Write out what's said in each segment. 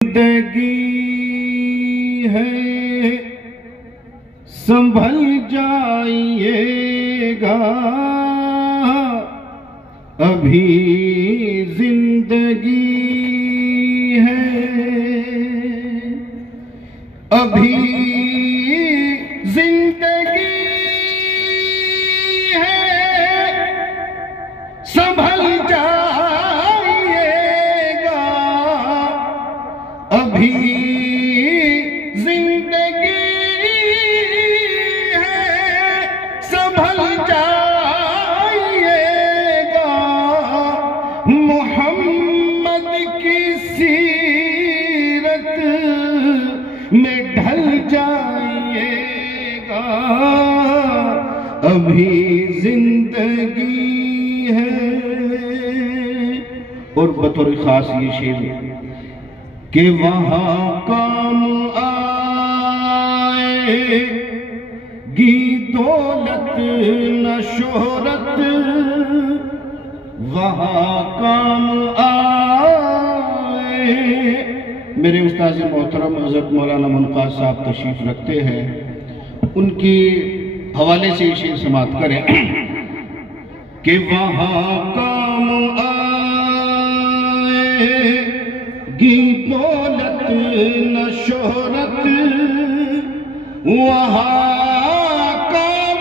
जिंदगी है संभल जाइएगा, अभी जिंदगी है, अभी जिंदगी है, संभल जाइएगा, अभी जिंदगी है, संभल जाइएगा, मोहम्मद की सीरत में ढल जाइएगा, अभी जिंदगी है। और बतौर खास ये शेर कि वहां काम आएगी दौलत न शोहरत, वहां काम आए। मेरे उस्ताद मोहतरम हज़रत मौलाना मुनक़ास साहब तशरीफ रखते हैं, उनके हवाले से शेर समाअत करें कि वहां काम आएगी दौलत न शोहरत, वहां काम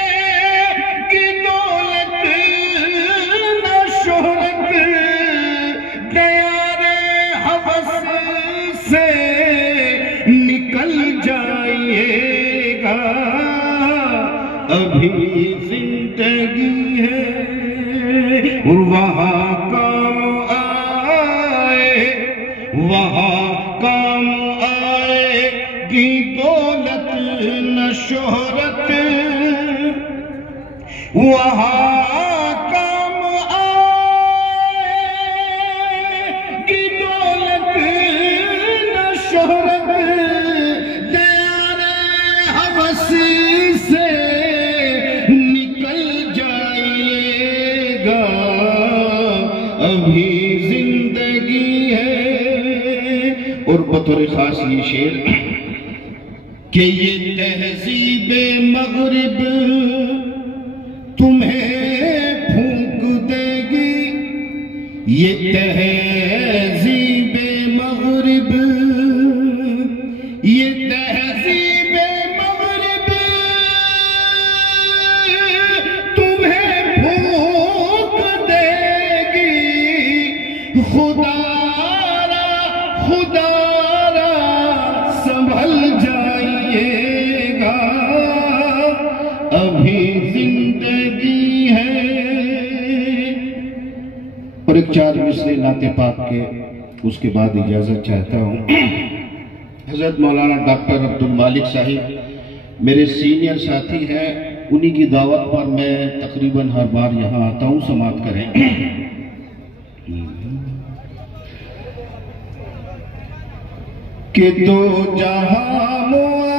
आएगी दौलत न शोहरत, दयारे हवस से निकल जाइएगा, अभी जिंदगी है। और वहां काम आए, वहां काम आएगी दौलत न शोहरत, वहां काम आएगी दौलत न शोहरत, दयारे हवस से निकल जाइएगा, अभी जिंदगी है। और बतौर खास ये शेर कि ये तहजीबे मगरिब तुम्हें फूंक देगी, ये तहजीबे मगरिब, ये तहजीबे मगरिब तुम्हें फूंक देगी, खुदारा खुदारा संभल जाइएगा, अभी जिंदगी है। और एक चार मिसरे नाते पाक के उसके बाद इजाजत चाहता हूँ। हजरत मौलाना डॉक्टर अब्दुल मालिक साहिब मेरे सीनियर साथी हैं, उन्हीं की दावत पर मैं तकरीबन हर बार यहाँ आता हूँ, समाअत करें। कि दो जहां मुअत्तर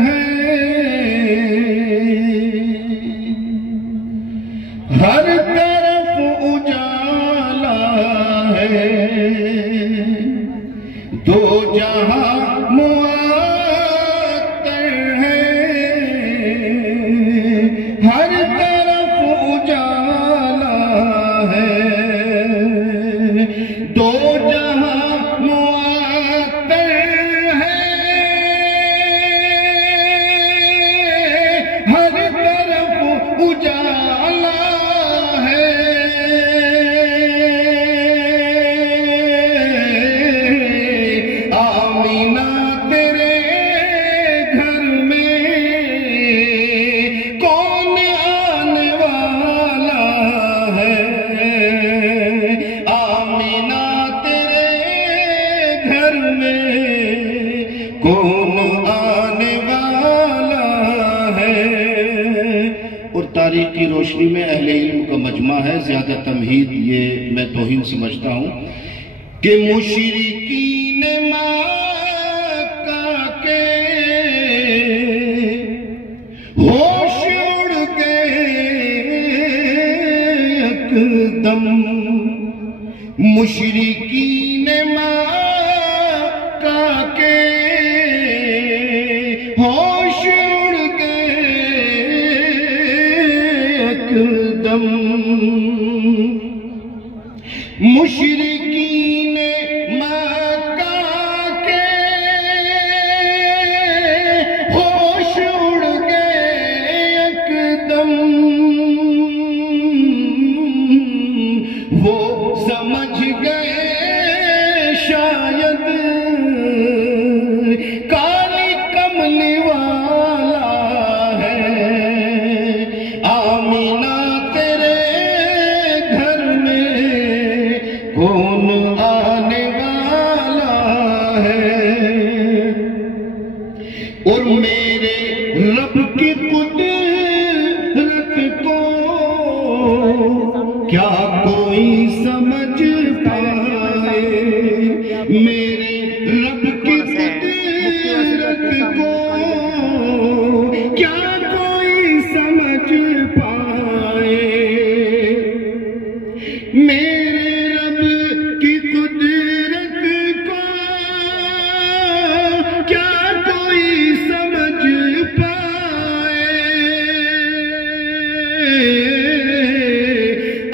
हैं, हर तरफ उजाला है, दो जहां मुअत्तर हैं, हर तरफ उजाला है, दो जहां कौन आने वाला है। और तारीख की रोशनी में अहले इल्म का मजमा है, ज्यादा तमहीद ये मैं तौहीन समझता हूँ कि मुशरिकीन मक्का के होश उड़ गए एकदम मुशरिकीन मक्का के होश उड़ गए एकदम। मुशरिकीन मक्का के होश उड़ गए एकदम। वो समझ गए शायद काली कमली वाला है आमीना तेरे घर में कौन आने वाला है। और मेरे रब की कुदरत को क्या कोई समझ पाए। मेरे रब की कुदरत को क्या कोई समझ पाए। मेरे रब की कुदरत को क्या कोई समझ पाए।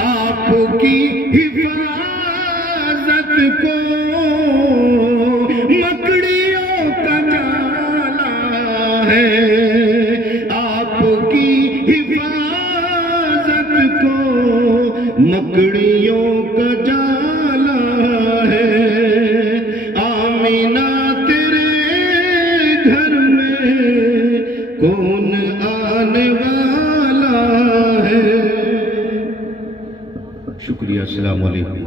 आपकी हिफाजत को मकड़ियों का जाला है। आपकी हिफाजत को मकड़ियों का जाला है। आमीना तेरे घर में कौन आने वाला है। शुक्रिया। अस्सलाम वालेकुम।